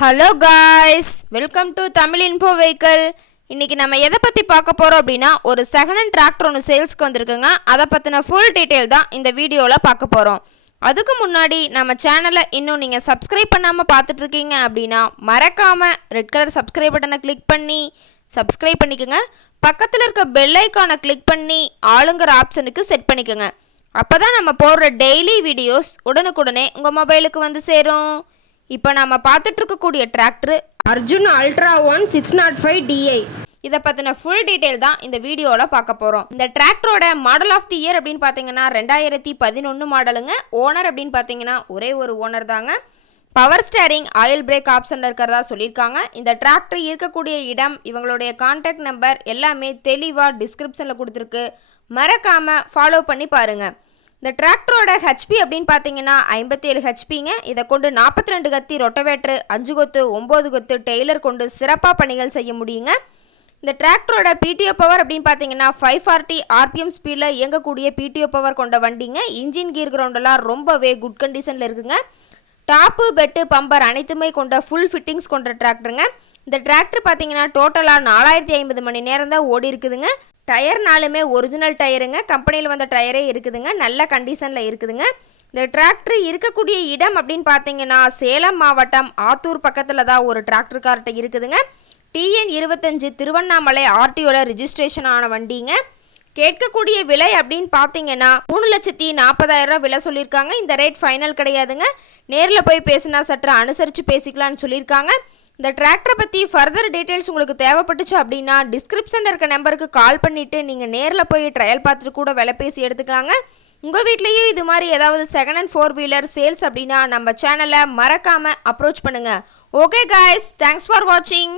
Hello guys, welcome to Tamil info vehicle. இன்றைக்கி நம்ம எதை பற்றி பார்க்க போகிறோம் அப்படின்னா, ஒரு செகண்ட் ஹேண்ட் டிராக்டர் ஒன்று சேல்ஸ்க்கு வந்திருக்குங்க. அதை பற்றின ஃபுல் டீட்டெயில் தான் இந்த வீடியோவில் பார்க்க போகிறோம். அதுக்கு முன்னாடி நம்ம சேனலை இன்னும் நீங்கள் சப்ஸ்கிரைப் பண்ணாமல் பார்த்துட்ருக்கீங்க அப்படின்னா மறக்காமல் ரெட் கலர் சப்ஸ்கிரைப் பட்டனை கிளிக் பண்ணி சப்ஸ்கிரைப் பண்ணிக்கோங்க. பக்கத்தில் இருக்க பெல் ஐக்கானை கிளிக் பண்ணி ஆளுங்கிற ஆப்ஷனுக்கு செட் பண்ணிக்கோங்க. அப்போ தான் நம்ம போடுற டெய்லி வீடியோஸ் உடனுக்குடனே உங்கள் மொபைலுக்கு வந்து சேரும். இப்போ நம்ம பார்த்துட்டு இருக்கக்கூடிய டிராக்டர் அர்ஜுன் அல்ட்ரா 1 605 DI. இதை பற்றின ஃபுல் டீட்டெயில் தான் இந்த வீடியோவில் பார்க்க போகிறோம். இந்த டிராக்டரோட மாடல் ஆஃப் தி இயர் அப்படின்னு பார்த்தீங்கன்னா 2011 மாடலுங்க. ஓனர் அப்படின்னு பார்த்தீங்கன்னா ஒரே ஒரு ஓனர் தாங்க. பவர் ஸ்டேரிங் ஆயில் பிரேக் ஆப்ஷனில் இருக்கிறதா சொல்லியிருக்காங்க. இந்த டிராக்டர் இருக்கக்கூடிய இடம், இவங்களுடைய கான்டாக்ட் நம்பர் எல்லாமே தெளிவாக டிஸ்கிரிப்ஷனில் கொடுத்துருக்கு. மறக்காமல் ஃபாலோ பண்ணி பாருங்கள். இந்த டிராக்டரோட ஹெச்பி அப்படின்னு பார்த்தீங்கன்னா 57 ஹெச்பிங்க. இதை கொண்டு 42 கத்தி ரொட்டவேட்ரு, 5 கொத்து 9 கொத்து டெய்லர் கொண்டு சிறப்பாக பணிகள் செய்ய முடியுங்க. இந்த டிராக்டரோட பிடிஓ பவர் அப்படின்னு பார்த்தீங்கன்னா 540 RPM ஸ்பீடில் இயங்கக்கூடிய பிடிஓ பவர் கொண்ட வண்டிங்க. இன்ஜின் கீர் கிரவுண்டெல்லாம் ரொம்பவே குட் கண்டிஷனில் இருக்குங்க. டாப்பு பெட்டு பம்பர் அனைத்துமே கொண்ட ஃபுல் ஃபிட்டிங்ஸ் கொண்ட டிராக்டருங்க. இந்த டிராக்டர் பார்த்தீங்கன்னா டோட்டலாக 4050 மணி நேரம் தான் ஓடி இருக்குதுங்க. டயர்னாலுமே ஒரிஜினல் டயருங்க, கம்பெனியில் வந்த டயரே இருக்குதுங்க, நல்ல கண்டிஷனில் இருக்குதுங்க. இந்த டிராக்டர் இருக்கக்கூடிய இடம் அப்படின்னு பார்த்தீங்கன்னா சேலம் மாவட்டம் ஆத்தூர் பக்கத்தில் தான் ஒரு டிராக்டர் கார்ட்ட இருக்குதுங்க. TN 25 திருவண்ணாமலை RTOல ரிஜிஸ்ட்ரேஷன் ஆன வண்டிங்க. கேட்கக்கூடிய விலை அப்படின்னு பார்த்தீங்கன்னா 3,40,000 விலை சொல்லியிருக்காங்க. இந்த ரேட் ஃபைனல் கிடையாதுங்க. நேரில் போய் பேசினா சற்று அனுசரித்து பேசிக்கலான்னு சொல்லியிருக்காங்க. இந்த டிராக்டரை பற்றி ஃபர்தர் டீட்டெயில்ஸ் உங்களுக்கு தேவைப்பட்டுச்சு அப்படின்னா டிஸ்கிரிப்ஷனில் இருக்க நம்பருக்கு கால் பண்ணிவிட்டு நீங்கள் நேரில் போய் ட்ரையல் பார்த்துட்டு கூட விலை பேசி எடுத்துக்கலாங்க. உங்கள் வீட்லேயும் இது மாதிரி ஏதாவது செகண்ட் ஹேண்ட் 4 வீலர் சேல்ஸ் அப்படின்னா நம்ம சேனலை மறக்காமல் அப்ரோச் பண்ணுங்கள். ஓகே காய்ஸ், தேங்க்ஸ் ஃபார் வாட்சிங்.